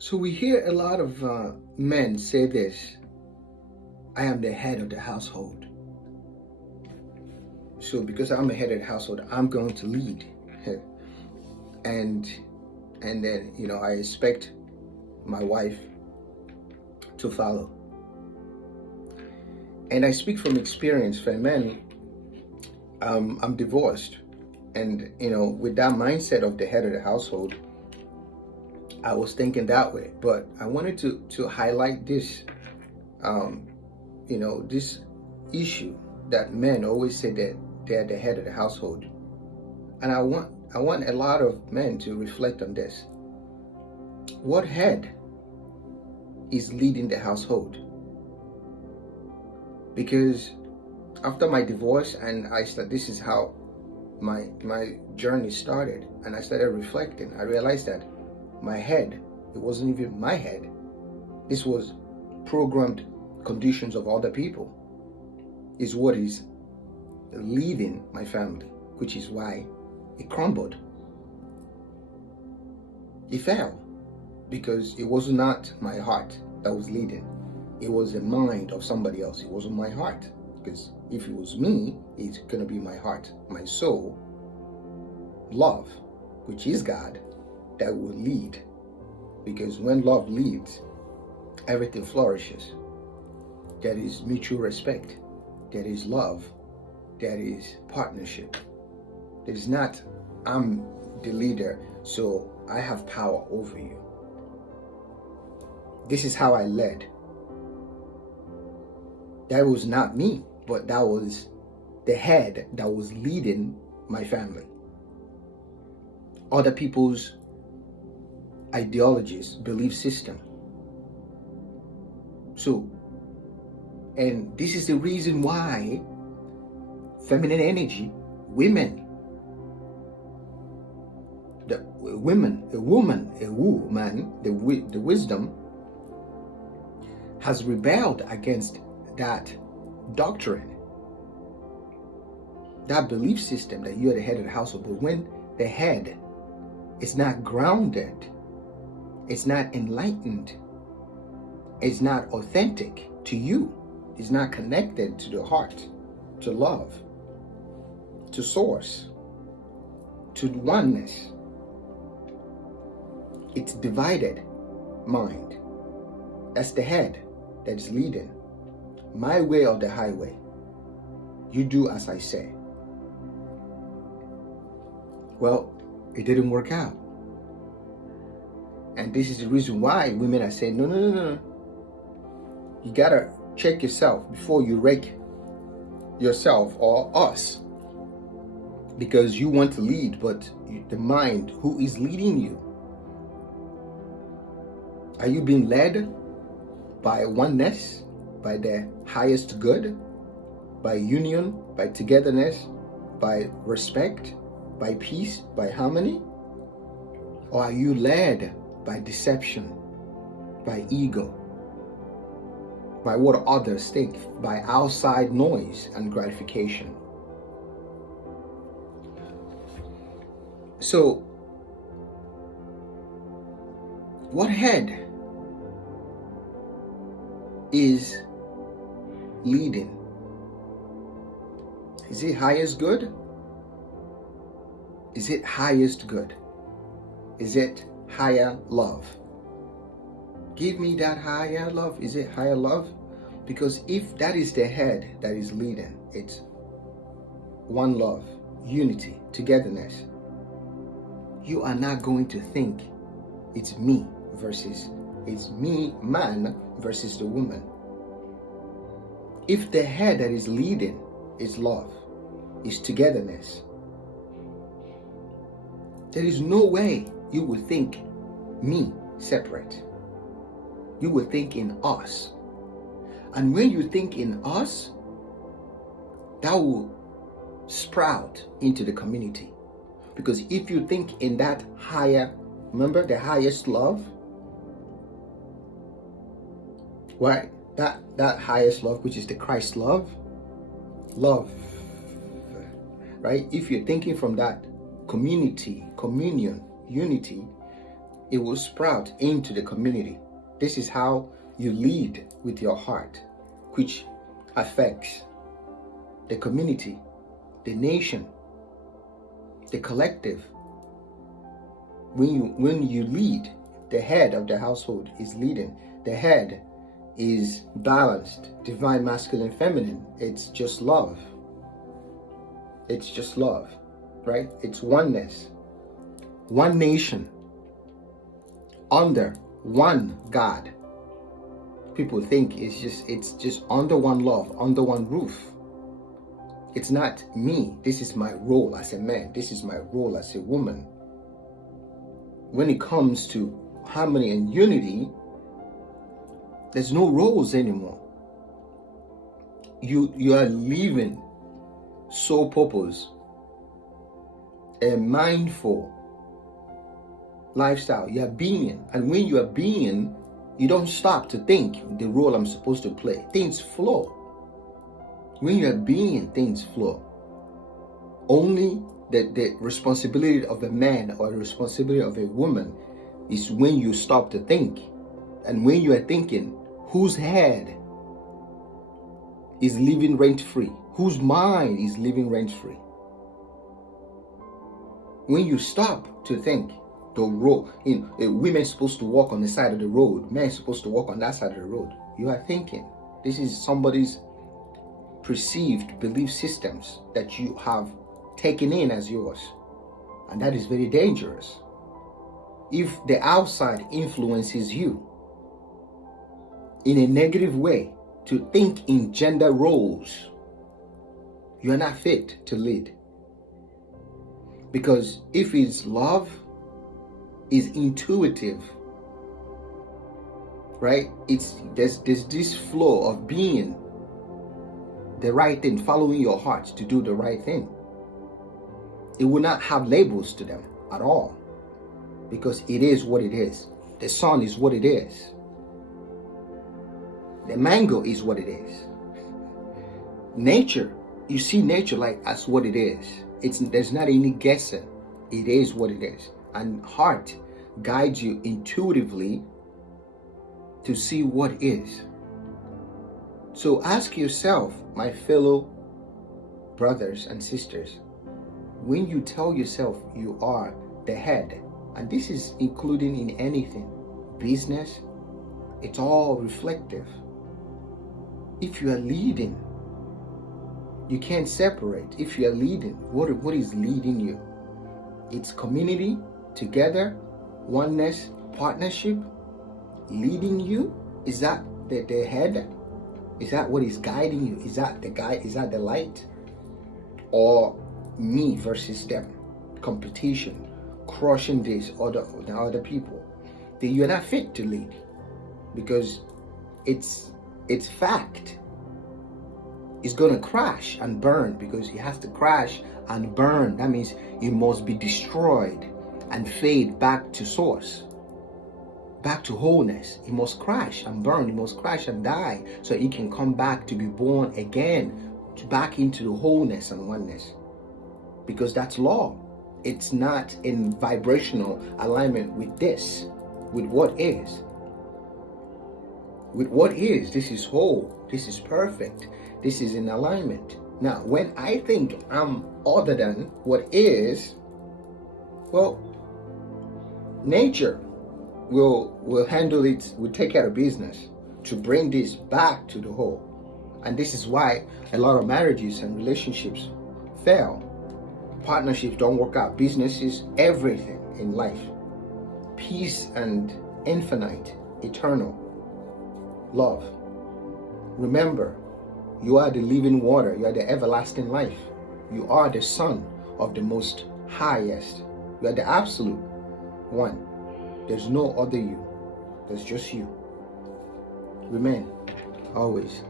So we hear a lot of men say this: I am the head of the household. So because I'm the head of the household, I'm going to lead. and and then I expect my wife to follow. And I speak from experience. For men, I'm divorced, and with that mindset of the head of the household, I was thinking that way. But I wanted to highlight this, this issue that men always say that they're the head of the household, and I want a lot of men to reflect on this. What head is leading the household? Because after my divorce, and this is how my journey started, and I started reflecting. I realized that my head, it wasn't even my head. This was programmed conditions of other people, is what is leading my family, which is why it crumbled. It fell because it was not my heart that was leading. It was the mind of somebody else. It wasn't my heart. Because if it was me, it's going to be my heart, my soul, love, which is God, that will lead. Because when love leads, everything flourishes. There is mutual respect. There is love. There is partnership. There is not, I'm the leader, so I have power over you. This is how I led. That was not me, but that was the head that was leading my family. Other people's ideologies, belief system. So, and this is the reason why feminine energy, women, the wisdom has rebelled against that doctrine, that belief system that you are the head of the household. But when the head is not grounded, it's not enlightened, it's not authentic to you, it's not connected to the heart, to love, to source, to oneness, it's divided mind. That's the head that is leading. My way or the highway. You do as I say. Well, it didn't work out. And this is the reason why women are saying, no. You gotta check yourself before you rake yourself or us. Because you want to lead, but the mind, who is leading you? Are you being led by oneness? By the highest good, by union, by togetherness, by respect, by peace, by harmony? Or are you led by deception, by ego, by what others think, by outside noise and gratification? So, what head is leading? Is it highest good? Is it highest good? Is it higher love? Give me that higher love. Is it higher love? Because if that is the head that is leading, it's one love, unity, togetherness. You are not going to think it's me versus it's me, man, versus the woman. If the head that is leading is love, is togetherness, there is no way you will think me separate. You will think in us. And when you think in us, that will sprout into the community. Because if you think in that higher, remember the highest love, right? That highest love, which is the Christ love, right? If you're thinking from that community, communion, unity, it will sprout into the community. This is how you lead with your heart, which affects the community, the nation, the collective. When you lead, the head of the household is leading. The head is balanced, divine, masculine, feminine. It's just love. It's just love, right? It's oneness. One nation under one God. People think it's just under one love, under one roof. It's not me. This is my role as a man. This is my role as a woman. When it comes to harmony and unity, there's no roles anymore. You are living sole purpose, a mindful lifestyle. You are being, and when you are being, you don't stop to think the role I'm supposed to play. Things flow. When you are being, things flow. Only the responsibility of a man or the responsibility of a woman is when you stop to think. And when you are thinking, whose head is living rent-free? Whose mind is living rent-free? When you stop to think, the road, women supposed to walk on the side of the road, men supposed to walk on that side of the road. You are thinking. This is somebody's perceived belief systems that you have taken in as yours. And that is very dangerous. If the outside influences you in a negative way to think in gender roles, you are not fit to lead. Because if it's love, is intuitive, right? There's this flow of being the right thing, following your heart to do the right thing. It will not have labels to them at all, because it is what it is. The sun is what it is. The mango is what it is. Nature, you see nature like as what it is. There's not any guessing. It is what it is. And heart guides you intuitively to see what is. So ask yourself, my fellow brothers and sisters, when you tell yourself you are the head, and this is including in anything, business, it's all reflective. If you are leading, you can't separate. If you are leading, what is leading you? It's community, together, oneness, partnership, leading you. Is that the head? Is that what is guiding you? Is that the guide? Is that the light? Or me versus them? Competition, crushing this the other people. Then you're not fit to lead, because it's fact. It's gonna crash and burn, because it has to crash and burn. That means it must be destroyed and fade back to source, back to wholeness. It must crash and burn. It must crash and die, so it can come back to be born again, back into the wholeness and oneness. Because that's law. It's not in vibrational alignment with this, with what is. With what is. This is whole. This is perfect. This is in alignment. Now, when I think I'm other than what is, well, nature will handle it, will take care of business to bring this back to the whole. And this is why a lot of marriages and relationships fail. Partnerships don't work out. Businesses, everything in life. Peace and infinite, eternal love. Remember, you are the living water. You are the everlasting life. You are the son of the most highest. You are the absolute one. There's no other you. There's just you. Remain always